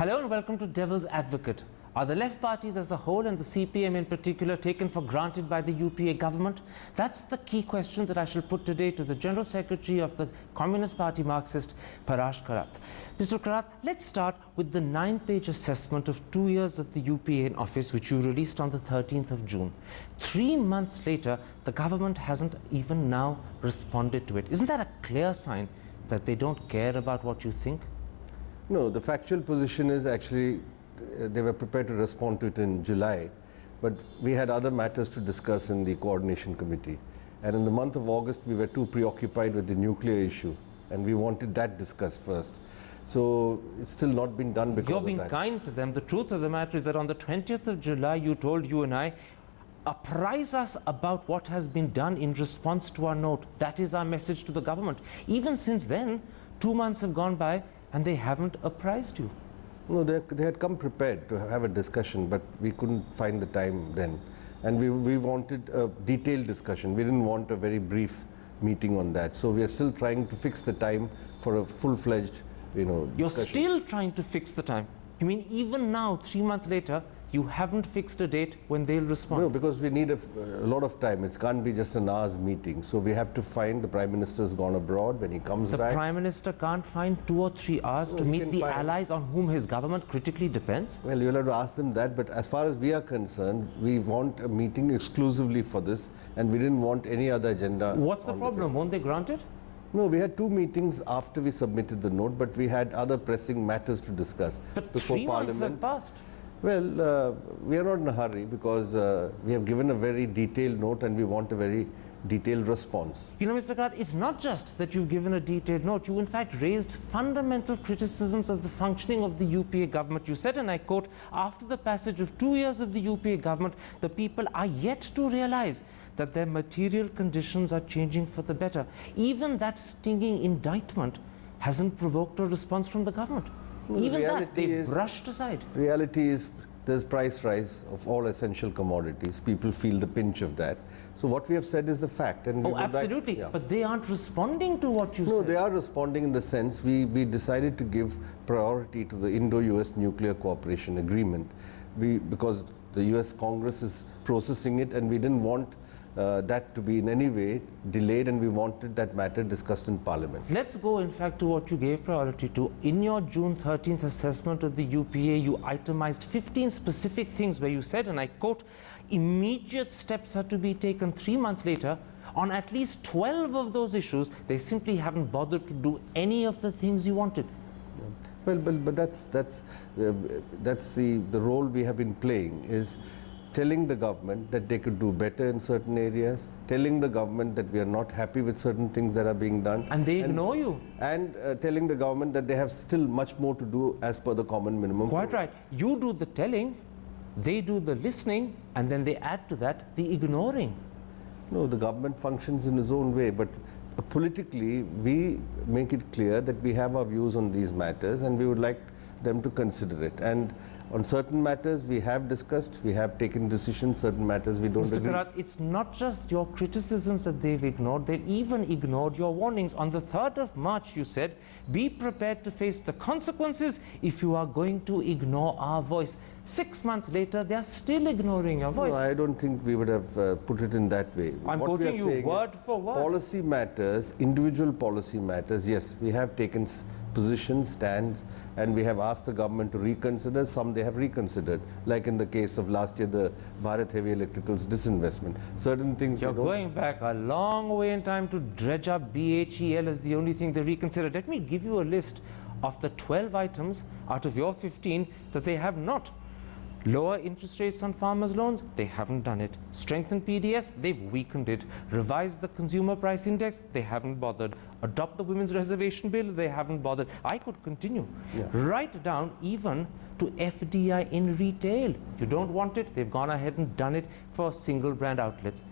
Hello and welcome to Devil's Advocate. Are the left parties as a whole and the CPM in particular taken for granted by the UPA government? That's the key question that I shall put today to the General Secretary of the Communist Party Marxist, Prakash Karat. Mr. Karat, let's start with the 9-page assessment of 2 years of the UPA in office, which you released on the 13th of June. 3 months later, the government hasn't even now responded to it. Isn't that a clear sign that they don't care about what you think? No, the factual position is actually they were prepared to respond to it in July, but we had other matters to discuss in the coordination committee. And in the month of August, we were too preoccupied with the nuclear issue, and we wanted that discussed first. So it's still not been done because of that. You're being kind to them. The truth of the matter is that on the 20th of July, you told you and I, apprise us about what has been done in response to our note. That is our message to the government. Even since then, 2 months have gone by, and they haven't apprised you. No, they had come prepared to have a discussion, but we couldn't find the time then. And we wanted a detailed discussion. We didn't want a very brief meeting on that. So we are still trying to fix the time for a full-fledged, discussion. You're still trying to fix the time? You mean even now, 3 months later, you haven't fixed a date when they'll respond? No, because we need a lot of time. It can't be just an hour's meeting. So we have to find, the Prime Minister's gone abroad. When he comes back... The Prime Minister can't find 2 or 3 hours to meet the allies on whom his government critically depends? Well, you'll have to ask them that, but as far as we are concerned, we want a meeting exclusively for this, and we didn't want any other agenda. What's the problem? Won't they grant it? No, we had 2 meetings after we submitted the note, but we had other pressing matters to discuss before Parliament. 3 months have passed. Well, we are not in a hurry because we have given a very detailed note and we want a very detailed response. You know, Mr. Karat, it's not just that you've given a detailed note. You, in fact, raised fundamental criticisms of the functioning of the UPA government. You said, and I quote, after the passage of 2 years of the UPA government, the people are yet to realize that their material conditions are changing for the better. Even that stinging indictment hasn't provoked a response from the government. Even that, they've brushed aside. Reality is there's price rise of all essential commodities. People feel the pinch of that. So what we have said is the fact. And oh, absolutely. But they aren't responding to what you said. No, they are responding in the sense we decided to give priority to the Indo-US Nuclear Cooperation Agreement because the US Congress is processing it, and we didn't want that to be in any way delayed, and we wanted that matter discussed in Parliament. Let's go, in fact, to what you gave priority to. In your June 13th assessment of the UPA, you itemized 15 specific things where you said, and I quote, immediate steps are to be taken. 3 months later, on at least 12 of those issues, they simply haven't bothered to do any of the things you wanted. Well, but that's the role we have been playing, is telling the government that they could do better in certain areas, telling the government that we are not happy with certain things that are being done. And they ignore you. And telling the government that they have still much more to do as per the common minimum. Quite right. You do the telling, they do the listening, and then they add to that the ignoring. No, the government functions in its own way, but politically we make it clear that we have our views on these matters and we would like them to consider it. And on certain matters we have discussed, we have taken decisions, certain matters we don't agree. Mr. Karat, it's not just your criticisms that they've ignored, they've even ignored your warnings. On the 3rd of March, you said, be prepared to face the consequences if you are going to ignore our voice. 6 months later, they are still ignoring your voice. No, I don't think we would have put it in that way. I'm quoting you word for word. Policy matters, individual policy matters, yes, we have taken positions, stands, and we have asked the government to reconsider. Some they have reconsidered, like in the case of last year, the Bharat Heavy Electricals disinvestment. Certain things you're going back a long way in time to dredge up BHEL as the only thing they reconsidered. Let me give you a list of the 12 items out of your 15 that they have not. Lower interest rates on farmers' loans, they haven't done it. Strengthen PDS, they've weakened it. Revise the consumer price index, they haven't bothered. Adopt the women's reservation bill, they haven't bothered. I could continue. Yeah. Right down even to FDI in retail. You don't want it, they've gone ahead and done it for single brand outlets.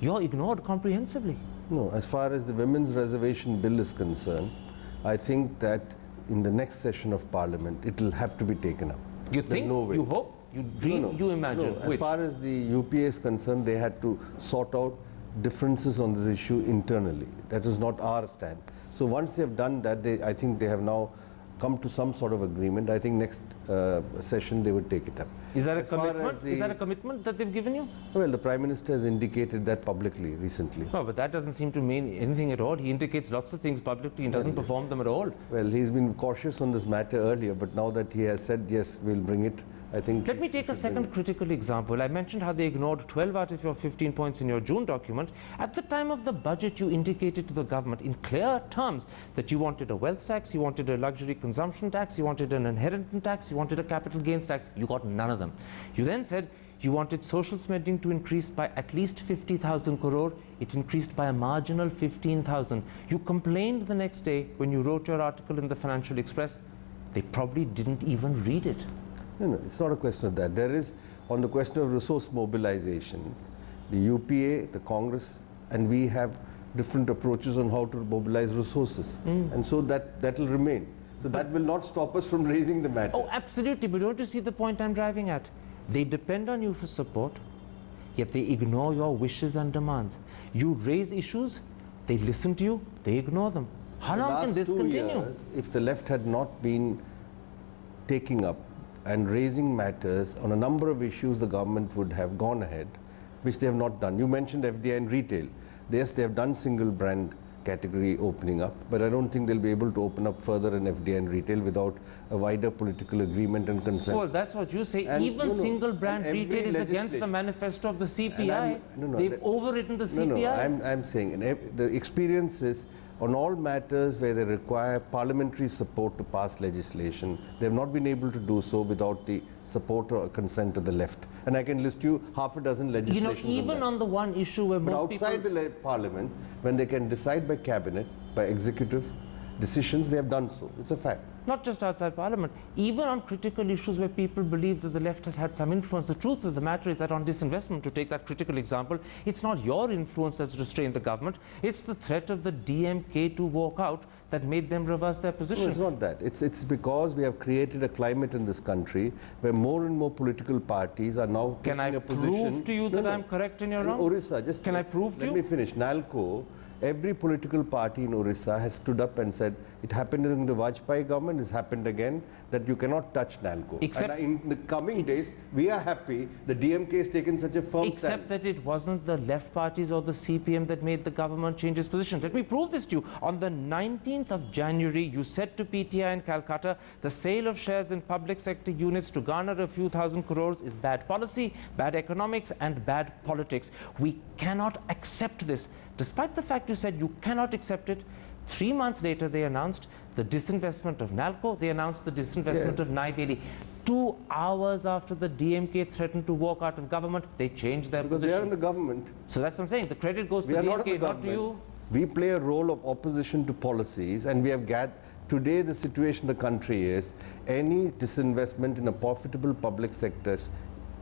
You're ignored comprehensively. No, as far as the women's reservation bill is concerned, I think that in the next session of Parliament, it will have to be taken up. You think, you hope, you dream, you imagine? No. As far as the UPA is concerned, they had to sort out differences on this issue internally. That is not our stand. So once they have done that, I think they have now come to some sort of agreement, I think next session they would take it up. Is that a As far as commitment? Is that a commitment that they've given you? Well, the Prime Minister has indicated that publicly recently. No, but that doesn't seem to mean anything at all. He indicates lots of things publicly and doesn't perform them at all. Well, he's been cautious on this matter earlier, but now that he has said, yes, we'll bring it, I think... Let me take a second critical example. I mentioned how they ignored 12 out of your 15 points in your June document. At the time of the budget, you indicated to the government in clear terms that you wanted a wealth tax, you wanted a luxury consumption tax, you wanted an inheritance tax, you wanted a capital gains tax. You got none of them. You then said you wanted social spending to increase by at least 50,000 crore. It increased by a marginal 15,000. You complained the next day when you wrote your article in the Financial Express. They probably didn't even read it. No, it's not a question of that. There is, on the question of resource mobilization, the UPA, the Congress, and we have different approaches on how to mobilize resources. And so that will remain. So that will not stop us from raising the matter. Oh, absolutely. But don't you see the point I'm driving at? They depend on you for support, yet they ignore your wishes and demands. You raise issues, they listen to you, they ignore them. How long can this continue? Years, if the left had not been taking up and raising matters on a number of issues, the government would have gone ahead, which they have not done. You mentioned FDI and retail. Yes, they have done single brand category opening up, but I don't think they'll be able to open up further in FDI and retail without a wider political agreement and consensus. Well, that's what you say. And even single brand retail is against the manifesto of the CPI. They've overwritten the CPI. I'm saying the experience is on all matters where they require parliamentary support to pass legislation, they have not been able to do so without the support or consent of the left. And I can list you half a dozen legislations. You know, even on the one issue where most people... outside the parliament, when they can decide by cabinet, by executive decisions, they have done so. It's a fact. Not just outside parliament, even on critical issues where people believe that the left has had some influence. The truth of the matter is that on disinvestment, to take that critical example, it's not your influence that's restrained the government, it's the threat of the DMK to walk out that made them reverse their position. No, it's not that. It's because we have created a climate in this country where more and more political parties are now taking a position... Can I prove to you that I'm correct and you're wrong? Orissa, just can I prove to you? Let me finish. NALCO, every political party in Orissa has stood up and said, it happened during the Vajpayee government, it's happened again, that you cannot touch NALCO. Except and in the coming days, we are happy the DMK has taken such a firm stand. Except that it wasn't the left parties or the CPM that made the government change its position. Let me prove this to you. On the 19th of January, you said to PTI in Calcutta, the sale of shares in public sector units to garner a few thousand crores is bad policy, bad economics, and bad politics. We cannot accept this. Despite the fact you said you cannot accept it, 3 months later they announced the disinvestment of NALCO, they announced the disinvestment of Naiveli. 2 hours after the DMK threatened to walk out of government, they changed their position. Because they are in the government. So that's what I'm saying. The credit goes to DMK, not to you. We play a role of opposition to policies, and we have gathered. Today, the situation in the country is any disinvestment in a profitable public sector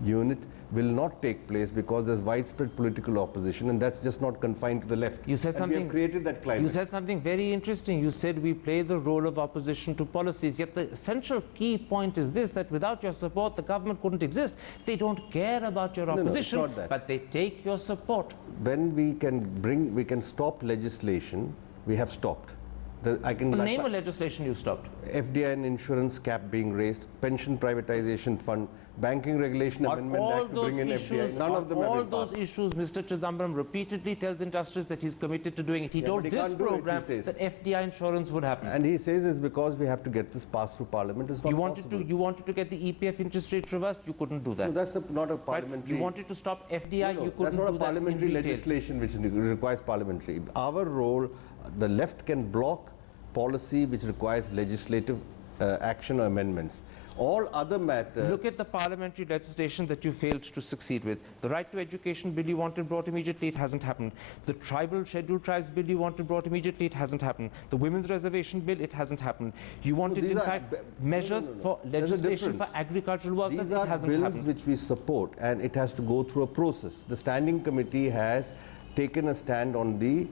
unit will not take place because there's widespread political opposition, and that's just not confined to the left. You said something. We have created that climate. You said something very interesting. You said we play the role of opposition to policies. Yet the essential key point is this: that without your support, the government couldn't exist. They don't care about your opposition, it's not that. But they take your support. When we can stop legislation, we have stopped. Name a legislation you stopped. FDI and insurance cap being raised, pension privatization fund, banking regulation amendment act to bring in FDI. None of them have been passed. All those issues, Mr. Chidambaram repeatedly tells industries that he's committed to doing it. He told this program that FDI insurance would happen. And he says it's because we have to get this passed through Parliament. It's not possible. You wanted to get the EPF interest rate reversed. You couldn't do that. No, that's not a parliamentary... You wanted to stop FDI. You couldn't do that. That's not a parliamentary legislation which requires parliamentary. Our role, the left can block policy which requires legislative action or amendments. All other matters... Look at the parliamentary legislation that you failed to succeed with. The right to education bill you wanted brought immediately, it hasn't happened. The tribal scheduled tribes bill you wanted brought immediately, it hasn't happened. The women's reservation bill, it hasn't happened. You wanted, in fact, measures for legislation for agricultural workers, it hasn't happened. These are bills which we support, and it has to go through a process. The standing committee has taken a stand on the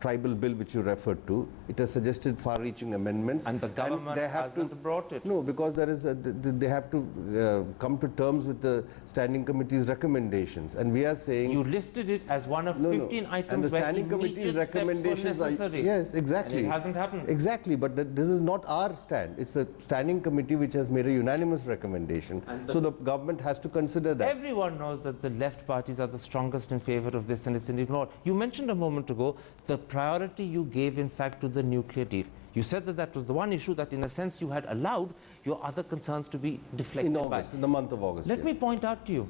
tribal bill which you referred to. It has suggested far-reaching amendments. And the government they have hasn't brought it. No, because there is they have to come to terms with the Standing Committee's recommendations. And we are saying... You listed it as one of 15 items and the where Standing Committee's recommendations are necessary. Yes, exactly. And it hasn't happened. Exactly, but this is not our stand. It's a Standing Committee which has made a unanimous recommendation. So the government has to consider that. Everyone knows that the left parties are the strongest in favor of this, and it's ignored. You mentioned a moment ago the priority you gave, in fact, to the nuclear deal. You said that that was the one issue that, in a sense, you had allowed your other concerns to be deflected in August, in the month of August. Let me point out to you,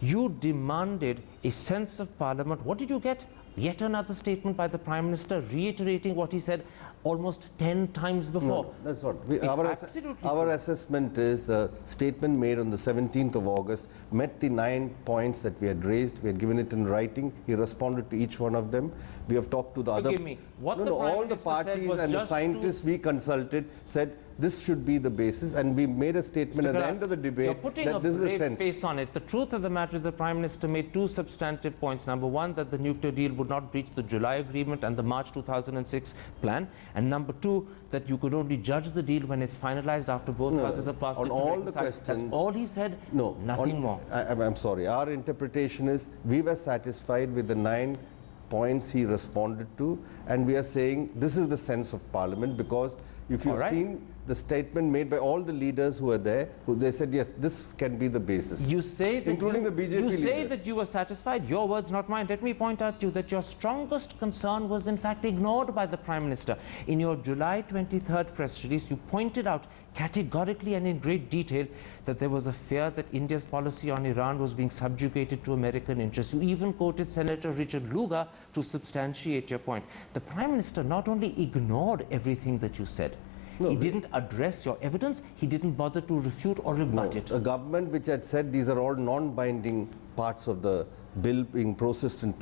you demanded a sense of parliament. What did you get? Yet another statement by the Prime Minister reiterating what he said almost 10 times before. No, that's not. Our true. assessment is the statement made on the 17th of August met the 9 points that we had raised. We had given it in writing. He responded to each one of them. We have talked to the Forgive me. What the Prime all the Minister said parties was and the just scientists we consulted said this should be the basis, and we made a statement at the end of the debate that this is the sense. You're putting a brave face on it. The truth of the matter is the Prime Minister made two substantive points. Number one, that the nuclear deal would not breach the July agreement and the March 2006 plan. And number two, that you could only judge the deal when it's finalized after both parties have passed it. On all the questions... That's all he said, no, nothing more. I'm sorry. Our interpretation is we were satisfied with the 9 points he responded to, and we are saying this is the sense of Parliament, because if you've seen the statement made by all the leaders who were there, they said, yes, this can be the basis. You say that including the BJP You say leaders. that you were satisfied. Your words, not mine. Let me point out to you that your strongest concern was in fact ignored by the Prime Minister. In your July 23rd press release, you pointed out categorically and in great detail that there was a fear that India's policy on Iran was being subjugated to American interests. You even quoted Senator Richard Lugar to substantiate your point. The Prime Minister not only ignored everything that you said, he didn't address your evidence, he didn't bother to refute or rebut it. A government which had said these are all non-binding parts of the bill being processed in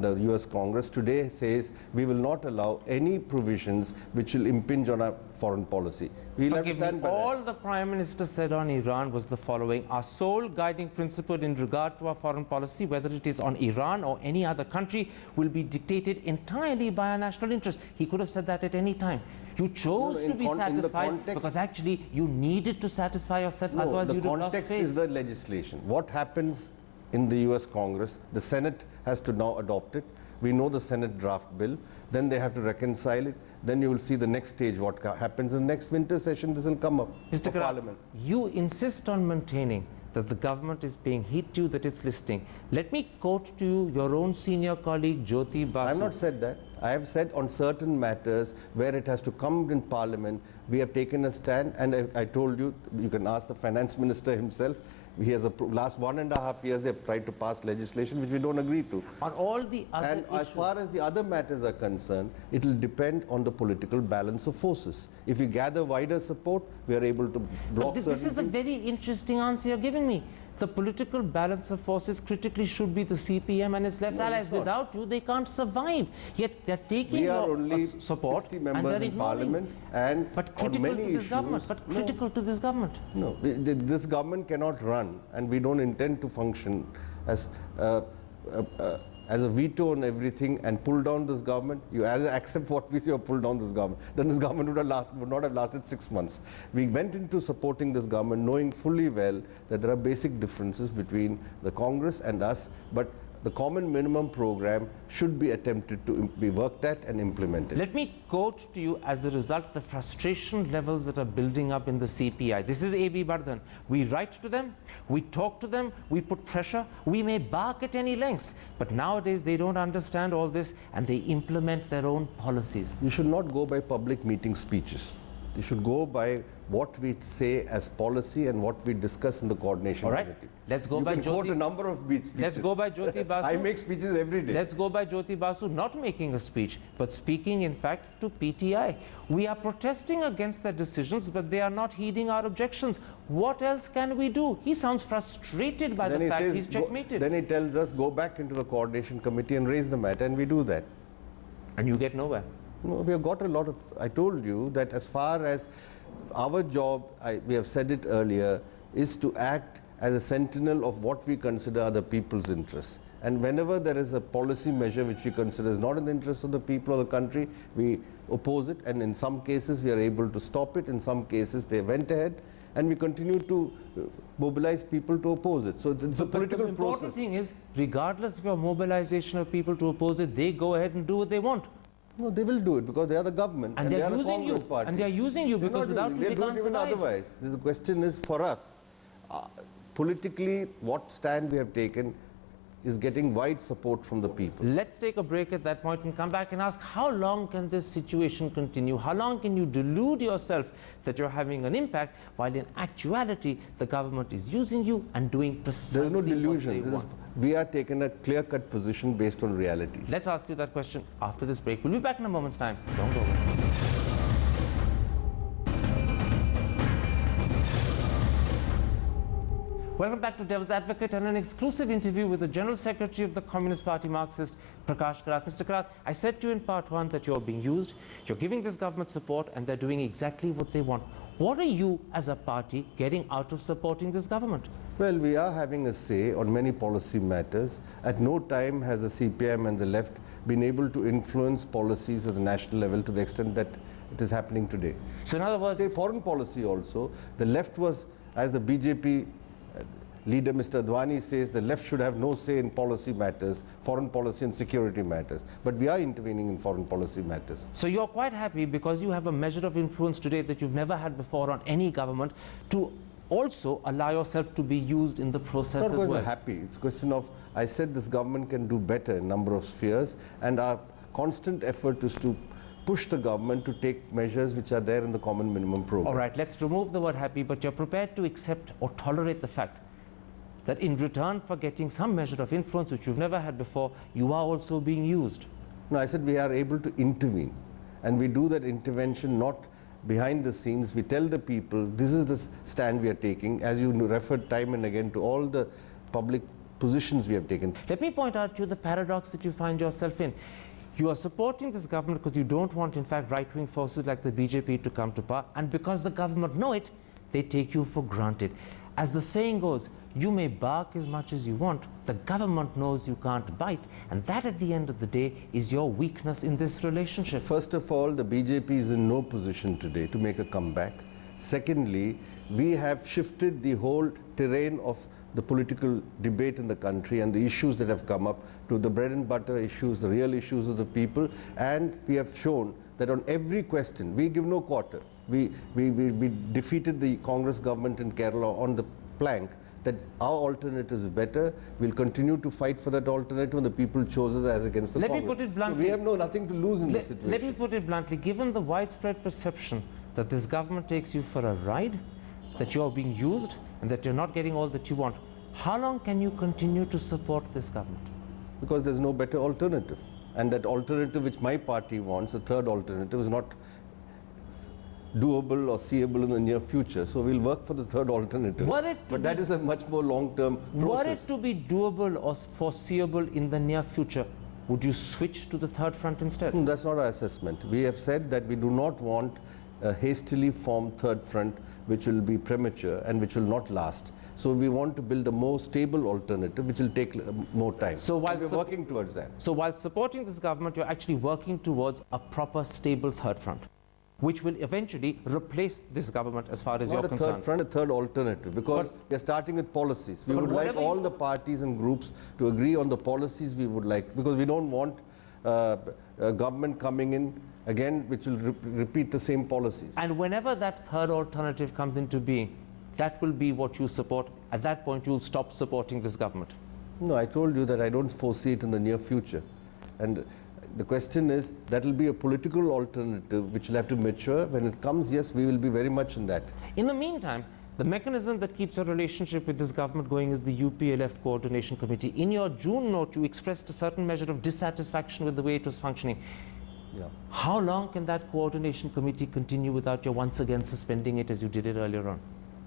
the US Congress today says we will not allow any provisions which will impinge on our foreign policy. We'll have to stand by that. All the Prime Minister said on Iran was the following: our sole guiding principle in regard to our foreign policy, whether it is on Iran or any other country, will be dictated entirely by our national interest. He could have said that at any time. You chose to be satisfied because actually you needed to satisfy yourself, otherwise you would have lost face. The context is the legislation. What happens in the US Congress, the Senate has to now adopt it. We know the Senate draft bill. Then they have to reconcile it. Then you will see the next stage, what happens in the next winter session. This will come up Mr. Karat, Parliament. You insist on maintaining that the government is paying heed to you, that it's listening. Let me quote to you your own senior colleague Jyoti Basu. I have not said that. I have said on certain matters where it has to come in Parliament, we have taken a stand, and I told you, you can ask the Finance Minister himself. He has last 1.5 years they have tried to pass legislation which we don't agree to. On all the other And as far as the other matters are concerned, it will depend on the political balance of forces. If we gather wider support, we are able to block certain This is a very interesting answer you're giving me. The political balance of forces critically should be the CPM and its left allies. Without you, they can't survive. Yet they're taking we are your only support 60 members in Parliament, and but critical on many to this government. issues, But critical to this government. No, this government cannot run, and we don't intend to function as a veto on everything and pull down this government. You either accept what we say or pull down this government. Then this government would not have lasted 6 months. We went into supporting this government knowing fully well that there are basic differences between the Congress and us, but the common minimum program should be attempted to be worked at and implemented. Let me quote to you as a result the frustration levels that are building up in the CPI. This is A.B. Bardhan. We write to them, we talk to them, we put pressure, we may bark at any length, but nowadays they don't understand all this and they implement their own policies. You should not go by public meeting speeches. You should go by what we say as policy and what we discuss in the coordination committee. Let's go you by can quote a number of speeches. Let's go by Jyoti Basu. I make speeches every day. Let's go by Jyoti Basu not making a speech, but speaking in fact to PTI. We are protesting against their decisions, but they are not heeding our objections. What else can we do? He sounds frustrated by the fact he's checkmated. Then he tells us, go back into the coordination committee and raise the matter, and we do that. And you get nowhere. No, we have got a lot of, I told you that as far as our job, we have said it earlier, is to act as a sentinel of what we consider are the people's interests. And whenever there is a policy measure which we consider is not in the interest of the people or the country, we oppose it. And in some cases, we are able to stop it. In some cases, they went ahead. And we continue to mobilize people to oppose it. So it's a political process. The important thing is, regardless of your mobilization of people to oppose it, they go ahead and do what they want. No, they will do it because they are the government and they are the Congress party. And they are using you because without you they can't survive. Otherwise. The question is for us, politically, what stand we have taken is getting wide support from the people. Let's take a break at that point and come back and ask, how long can this situation continue? How long can you delude yourself that you're having an impact while in actuality the government is using you and doing precisely There's no delusion. what they want? We are taking a clear-cut position based on reality. Let's ask you that question after this break. We'll be back in a moment's time. Don't go away. Welcome back to Devil's Advocate and an exclusive interview with the General Secretary of the Communist Party Marxist, Prakash Karat. Mr. Karat, I said to you in part one that you're being used, you're giving this government support and they're doing exactly what they want. What are you as a party getting out of supporting this government? Well, we are having a say on many policy matters. At no time has the CPM and the left been able to influence policies at the national level to the extent that it is happening today. So in other words, say foreign policy also, the left was, as the BJP leader Mr. Advani says, the left should have no say in policy matters, foreign policy and security matters. But we are intervening in foreign policy matters. So you're quite happy because you have a measure of influence today that you've never had before on any government to also allow yourself to be used in the process as well. It's not going to happy. It's a question of, I said this government can do better in a number of spheres, and our constant effort is to push the government to take measures which are there in the common minimum program. All right, let's remove the word happy, but you're prepared to accept or tolerate the fact that in return for getting some measure of influence which you've never had before, you are also being used. No, I said we are able to intervene, and we do that intervention not behind the scenes. We tell the people, this is the stand we are taking, as you referred time and again to all the public positions we have taken. Let me point out to you the paradox that you find yourself in. You are supporting this government because you don't want, in fact, right-wing forces like the BJP to come to power, and because the government know it, they take you for granted. As the saying goes, you may bark as much as you want, the government knows you can't bite, and that at the end of the day is your weakness in this relationship. First of all, the BJP is in no position today to make a comeback. Secondly, we have shifted the whole terrain of the political debate in the country and the issues that have come up to the bread and butter issues, the real issues of the people, and we have shown that on every question, we give no quarter. We defeated the Congress government in Kerala on the plank that our alternative is better. We'll continue to fight for that alternative, and the people chose us as against the Congress. Let me put it bluntly. So we have nothing to lose in this situation. Let me put it bluntly. Given the widespread perception that this government takes you for a ride, that you are being used, and that you're not getting all that you want, how long can you continue to support this government? Because there's no better alternative. And that alternative which my party wants, the third alternative, is not doable or seeable in the near future. So we'll work for the third alternative. But that is a much more long-term process. Were it to be doable or foreseeable in the near future, would you switch to the third front instead? No, that's not our assessment. We have said that we do not want a hastily formed third front which will be premature and which will not last. So we want to build a more stable alternative which will take more time. So we're working towards that. So while supporting this government, you're actually working towards a proper, stable third front, which will eventually replace this government as far as you're concerned. Not a third front, a third alternative, because we are starting with policies. We would like all the parties and groups to agree on the policies we would like, because we don't want a government coming in again which will repeat the same policies. And whenever that third alternative comes into being, that will be what you support. At that point, you'll stop supporting this government. No, I told you that I don't foresee it in the near future. And the question is, that will be a political alternative which will have to mature. When it comes, yes, we will be very much in that. In the meantime, the mechanism that keeps your relationship with this government going is the UPLF Coordination Committee. In your June note, you expressed a certain measure of dissatisfaction with the way it was functioning. Yeah. How long can that coordination committee continue without you once again suspending it as you did it earlier on?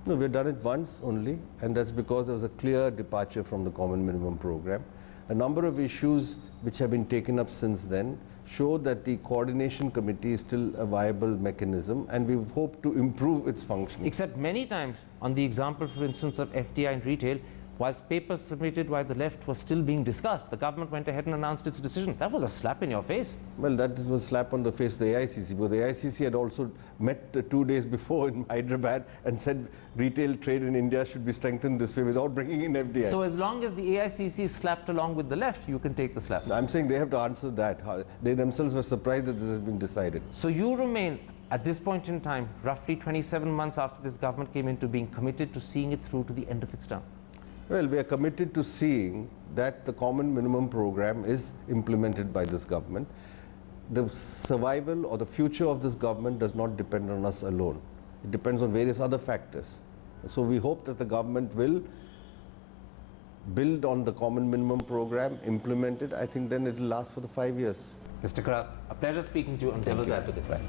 No, we've done it once only, and that's because there was a clear departure from the common minimum program. A number of issues which have been taken up since then show that the coordination committee is still a viable mechanism, and we hope to improve its function. Except many times, on the example, for instance, of FDI and retail, whilst papers submitted by the left were still being discussed, the government went ahead and announced its decision. That was a slap in your face. Well, that was a slap on the face of the AICC, but the AICC had also met 2 days before in Hyderabad and said retail trade in India should be strengthened this way without bringing in FDI. So as long as the AICC slapped along with the left, you can take the slap. I'm saying they have to answer that. They themselves were surprised that this has been decided. So you remain, at this point in time, roughly 27 months after this government came into being, committed to seeing it through to the end of its term. Well, we are committed to seeing that the common minimum program is implemented by this government. The survival or the future of this government does not depend on us alone. It depends on various other factors. So we hope that the government will build on the common minimum program, implement it. I think then it will last for the 5 years. Mr. Karat, a pleasure speaking to you on Devil's Advocate. Right?